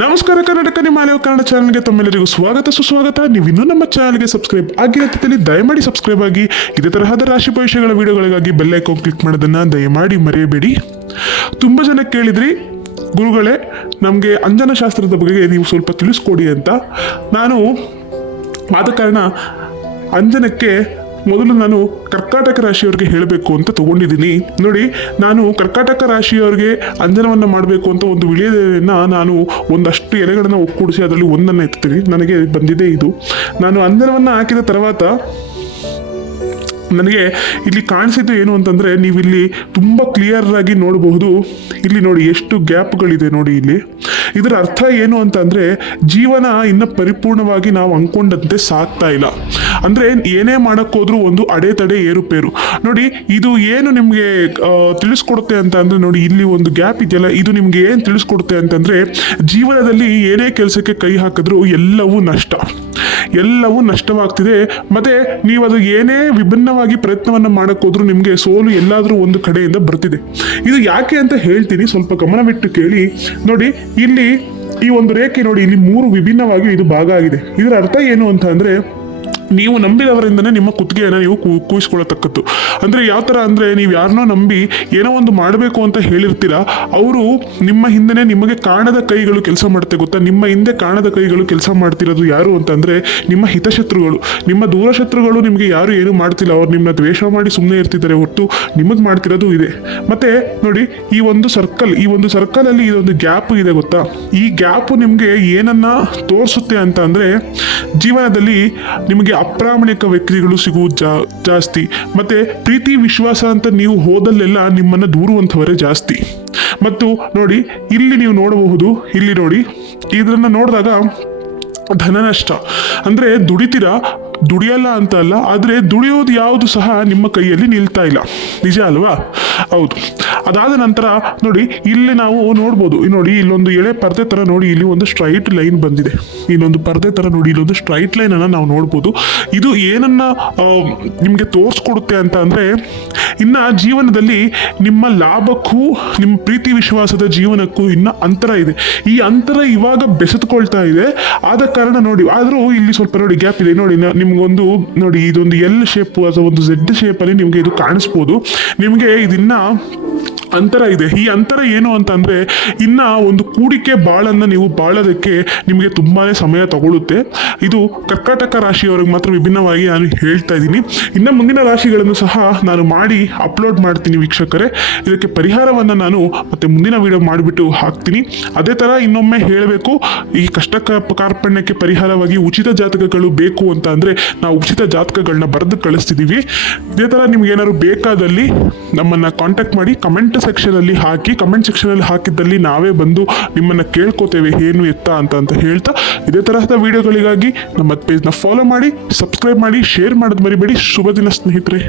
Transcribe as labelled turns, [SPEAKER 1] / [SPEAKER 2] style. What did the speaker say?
[SPEAKER 1] ನಮಸ್ಕಾರ ಕರ್ನಾಟಕ ನಿಮ್ಮ ಆಲಿವ್ ಕನ್ನಡ ಚಾನಲ್ಗೆ ತಮ್ಮೆಲ್ಲರಿಗೂ ಸ್ವಾಗತ ಸುಸ್ವಾಗತ. ನೀವು ಇನ್ನೂ ನಮ್ಮ ಚಾನಲ್ಗೆ ಸಬ್ಸ್ಕ್ರೈಬ್ ಆಗಿರತ್ತಲ್ಲಿ ದಯಮಾಡಿ ಸಬ್ಸ್ಕ್ರೈಬ್ ಆಗಿ. ಇದೇ ತರಹದ ರಾಶಿ ಭವಿಷ್ಯಗಳ ವಿಡಿಯೋಗಳಿಗಾಗಿ ಐಕಾನ್ ಕ್ಲಿಕ್ ಮಾಡೋದನ್ನು ದಯಮಾಡಿ ಮರೆಯಬೇಡಿ. ತುಂಬ ಜನ ಕೇಳಿದ್ರಿ, ಗುರುಗಳೇ, ನಮಗೆ ಅಂಜನ ಶಾಸ್ತ್ರದ ಬಗ್ಗೆ ನೀವು ಸ್ವಲ್ಪ ತಿಳಿಸ್ಕೊಡಿ ಅಂತ. ನಾನು ಆದ ಕಾರಣ ಅಂಜನಕ್ಕೆ ಮೊದಲು ನಾನು ಕರ್ಕಾಟಕ ರಾಶಿಯವರಿಗೆ ಹೇಳಬೇಕು ಅಂತ ತಗೊಂಡಿದ್ದೀನಿ ನೋಡಿ ನಾನು ಕರ್ಕಾಟಕ ರಾಶಿಯವರಿಗೆ ಅಂಜನವನ್ನು ಮಾಡಬೇಕು ಅಂತ ಒಂದು ವಿಳಿಯದೆಯನ್ನು ನಾನು ಒಂದಷ್ಟು ಎಲೆಗಳನ್ನು ಒಕ್ಕೂಡಿಸಿ ಅದರಲ್ಲಿ ಒಂದನ್ನು ಎತ್ತೀನಿ ನನಗೆ ಬಂದಿದೆ ಇದು ನಾನು ಅಂಜನವನ್ನು ಹಾಕಿದ తర్వాత ನನಗೆ ಇಲ್ಲಿ ಕಾಣಿಸಿದ್ದು ಏನು ಅಂತಂದರೆ ನೀವು ಇಲ್ಲಿ ತುಂಬ ಕ್ಲಿಯರ್ ಆಗಿ ನೋಡಬಹುದು. ಇಲ್ಲಿ ನೋಡಿ ಎಷ್ಟು ಗ್ಯಾಪ್ಗಳಿದೆ ನೋಡಿ ಇಲ್ಲಿ. ಇದರ ಅರ್ಥ ಏನು ಅಂತಂದರೆ ಜೀವನ ಇನ್ನು ಪರಿಪೂರ್ಣವಾಗಿ ನಾವು ಅಂದ್ಕೊಂಡಂತೆ ಸಾಕ್ತಾ ಇಲ್ಲ. ಅಂದರೆ ಏನೇ ಮಾಡೋಕ್ಕೋದ್ರೂ ಒಂದು ಅಡೆತಡೆ ಏರುಪೇರು. ನೋಡಿ ಇದು ಏನು ನಿಮಗೆ ತಿಳಿಸ್ಕೊಡುತ್ತೆ ಅಂತ ಅಂದರೆ ನೋಡಿ ಇಲ್ಲಿ ಒಂದು ಗ್ಯಾಪ್ ಇದೆಯಲ್ಲ, ಇದು ನಿಮಗೆ ಏನು ತಿಳಿಸ್ಕೊಡುತ್ತೆ ಅಂತಂದರೆ ಜೀವನದಲ್ಲಿ ಏನೇ ಕೆಲಸಕ್ಕೆ ಕೈ ಹಾಕಿದ್ರೂ ಎಲ್ಲವೂ ನಷ್ಟ. ಎಲ್ಲವೂ ನಷ್ಟವಾಗ್ತಿದೆ. ಮತ್ತೆ ನೀವು ಅದು ಏನೇ ವಿಭಿನ್ನವಾಗಿ ಪ್ರಯತ್ನವನ್ನು ಮಾಡೋಕ್ಕೋದ್ರೂ ನಿಮಗೆ ಸೋಲು ಎಲ್ಲಾದರೂ ಒಂದು ಕಡೆಯಿಂದ ಬರ್ತಿದೆ. ಇದು ಯಾಕೆ ಅಂತ ಹೇಳ್ತೀನಿ. ಸ್ವಲ್ಪ ಗಮನವಿಟ್ಟು ಕೇಳಿ. ನೋಡಿ, ಇಲ್ಲಿ ಈ ಒಂದು ರೇಖೆ ನೋಡಿ, ಇಲ್ಲಿ ಮೂರು ವಿಭಿನ್ನವಾಗಿ ಇದು ಭಾಗ ಆಗಿದೆ. ಇದರ ಅರ್ಥ ಏನು ಅಂತ ಅಂದ್ರೆ ನೀವು ನಂಬಿದವರಿಂದನೇ ನಿಮ್ಮ ಕುತ್ತಿಗೆಯನ್ನು ನೀವು ಕೂಯಿಸ್ಕೊಳ್ಳತಕ್ಕದ್ದು. ಅಂದರೆ ಯಾವ ಥರ ಅಂದರೆ ನೀವು ಯಾರನ್ನೋ ನಂಬಿ ಏನೋ ಒಂದು ಮಾಡಬೇಕು ಅಂತ ಹೇಳಿರ್ತೀರ, ಅವರು ನಿಮ್ಮ ಹಿಂದೆನೇ ನಿಮಗೆ ಕಾಣದ ಕೈಗಳು ಕೆಲಸ ಮಾಡುತ್ತೆ ಗೊತ್ತಾ? ನಿಮ್ಮ ಹಿಂದೆ ಕಾಣದ ಕೈಗಳು ಕೆಲಸ ಮಾಡ್ತಿರೋದು ಯಾರು ಅಂತಂದರೆ ನಿಮ್ಮ ಹಿತಶತ್ರುಗಳು. ನಿಮ್ಮ ದೂರಶತ್ರುಗಳು ನಿಮಗೆ ಯಾರು ಏನು ಮಾಡ್ತಿಲ್ಲ, ಅವ್ರು ನಿಮ್ಮನ್ನ ದ್ವೇಷ ಮಾಡಿ ಸುಮ್ಮನೆ ಇರ್ತಿದ್ದಾರೆ ಹೊರತು ನಿಮಗೆ ಮಾಡ್ತಿರೋದು ಇದೆ. ಮತ್ತೆ ನೋಡಿ, ಈ ಒಂದು ಸರ್ಕಲ್ ಈ ಒಂದು ಸರ್ಕಲಲ್ಲಿ ಇದೊಂದು ಗ್ಯಾಪ್ ಇದೆ ಗೊತ್ತಾ? ಈ ಗ್ಯಾಪು ನಿಮಗೆ ಏನನ್ನ ತೋರಿಸುತ್ತೆ ಅಂತ ಅಂದರೆ, ಜೀವನದಲ್ಲಿ ನಿಮಗೆ ಅಪ್ರಾಮಾಣಿಕ ವ್ಯಕ್ತಿಗಳು ಸಿಗುವುದು ಜಾ, ಜಾಸ್ತಿ. ಮತ್ತೆ ಪ್ರೀತಿ, ವಿಶ್ವಾಸ ಅಂತ ನೀವು ಹೋದಲ್ಲೆಲ್ಲ ನಿಮ್ಮನ್ನು ದೂರುವಂಥವರೇ ಜಾಸ್ತಿ. ಮತ್ತು ನೋಡಿ, ಇಲ್ಲಿ ನೀವು ನೋಡಬಹುದು, ಇಲ್ಲಿ ನೋಡಿ ಇದನ್ನು ನೋಡಿದಾಗ ಧನ ನಷ್ಟ ಅಂದರೆ ದುಡಿತೀರಾ? ದುಡಿಯಲ್ಲ ಅಂತ ಅಲ್ಲ, ಆದರೆ ದುಡಿಯೋದು ಯಾವುದು ಸಹ ನಿಮ್ಮ ಕೈಯಲ್ಲಿ ನಿಲ್ತಾ ಇಲ್ಲ. ನಿಜ ಅಲ್ವಾ? ಹೌದು. ಅದಾದ ನಂತರ ನೋಡಿ, ಇಲ್ಲಿ ನಾವು ನೋಡ್ಬೋದು. ನೋಡಿ, ಇಲ್ಲೊಂದು ಎಳೆ ಪರ್ದೆ ಥರ ನೋಡಿ, ಇಲ್ಲಿ ಒಂದು ಸ್ಟ್ರೈಟ್ ಲೈನ್ ಬಂದಿದೆ. ಇನ್ನೊಂದು ಪರ್ದೆ ಥರ ನೋಡಿ, ಇಲ್ಲೊಂದು ಸ್ಟ್ರೈಟ್ ಲೈನನ್ನು ನಾವು ನೋಡ್ಬೋದು. ಇದು ಏನನ್ನ ನಿಮಗೆ ತೋರಿಸ್ಕೊಡುತ್ತೆ ಅಂತ ಅಂದರೆ, ಇನ್ನು ಜೀವನದಲ್ಲಿ ನಿಮ್ಮ ಲಾಭಕ್ಕೂ, ನಿಮ್ಮ ಪ್ರೀತಿ ವಿಶ್ವಾಸದ ಜೀವನಕ್ಕೂ ಇನ್ನು ಅಂತರ ಇದೆ. ಈ ಅಂತರ ಇವಾಗ ಬೆಸೆದುಕೊಳ್ತಾ ಇದೆ. ಆದ ಕಾರಣ ನೋಡಿ, ಆದರೂ ಇಲ್ಲಿ ಸ್ವಲ್ಪ ನೋಡಿ, ಗ್ಯಾಪ್ ಇದೆ. ನೋಡಿ, ನ- ನಿಮ್ಗೊಂದು ನೋಡಿ ಇದೊಂದು ಎಲ್ ಶೇಪ್ ಅಥವಾ ಒಂದು ಝೆಡ್ ಅಲ್ಲಿ ನಿಮ್ಗೆ ಇದು ಕಾಣಿಸ್ಬೋದು. ನಿಮಗೆ ಇದನ್ನ ಅಂತರ ಇದೆ. ಈ ಅಂತರ ಏನು ಅಂತಂದ್ರೆ, ಇನ್ನ ಒಂದು ಕೂಡಿಕೆ ಬಾಳನ್ನ ನೀವು ಬಾಳೋದಕ್ಕೆ ನಿಮಗೆ ತುಂಬಾನೇ ಸಮಯ ತಗೊಳ್ಳುತ್ತೆ ಇದು ಕರ್ಕಾಟಕ ರಾಶಿಯವ್ರಿಗೆ ಮಾತ್ರ ವಿಭಿನ್ನವಾಗಿ ನಾನು ಹೇಳ್ತಾ ಇದ್ದೀನಿ. ಇನ್ನು ಮುಂದಿನ ರಾಶಿಗಳನ್ನು ಸಹ ನಾನು ಮಾಡಿ ಅಪ್ಲೋಡ್ ಮಾಡ್ತೀನಿ ವೀಕ್ಷಕರೇ. ಇದಕ್ಕೆ ಪರಿಹಾರವನ್ನು ನಾನು ಮತ್ತೆ ಮುಂದಿನ ವಿಡಿಯೋ ಮಾಡಿಬಿಟ್ಟು ಹಾಕ್ತೀನಿ. ಅದೇ ಥರ ಇನ್ನೊಮ್ಮೆ ಹೇಳಬೇಕು, ಈ ಕಷ್ಟ ಕಾರ್ಪಣ್ಯಕ್ಕೆ ಪರಿಹಾರವಾಗಿ ಉಚಿತ ಜಾತಕಗಳು ಬೇಕು ಅಂತ ಅಂದರೆ, ನಾವು ಉಚಿತ ಜಾತಕಗಳನ್ನ ಬರೆದು ಕಳಿಸ್ತಿದ್ದೀವಿ ಇದೇ ಥರ ನಿಮ್ಗೆ ಏನಾದ್ರು ಬೇಕಾದಲ್ಲಿ ನಮ್ಮನ್ನು ಕಾಂಟ್ಯಾಕ್ಟ್ ಮಾಡಿ ಕಮೆಂಟ್ ಸೆಕ್ಷನಲ್ಲಿ ಹಾಕಿ ಕಮೆಂಟ್ ಸೆಕ್ಷನಲ್ಲಿ ಹಾಕಿದ್ದಲ್ಲಿ ನಾವೇ ಬಂದು ನಿಮ್ಮನ್ನು ಕೇಳ್ಕೋತೇವೆ, ಏನು ಎತ್ತ ಅಂತ ಅಂತ ಹೇಳ್ತಾ, ಇದೇ ತರಹದ ವಿಡಿಯೋಗಳಿಗಾಗಿ ನಮ್ಮ ಪೇಜ್ನ ಫಾಲೋ ಮಾಡಿ ಸಬ್ಸ್ಕ್ರೈಬ್ ಮಾಡಿ ಶೇರ್ ಮಾಡೋದು ಮರಿಬೇಡಿ. ಶುಭ ದಿನ ಸ್ನೇಹಿತರೆ.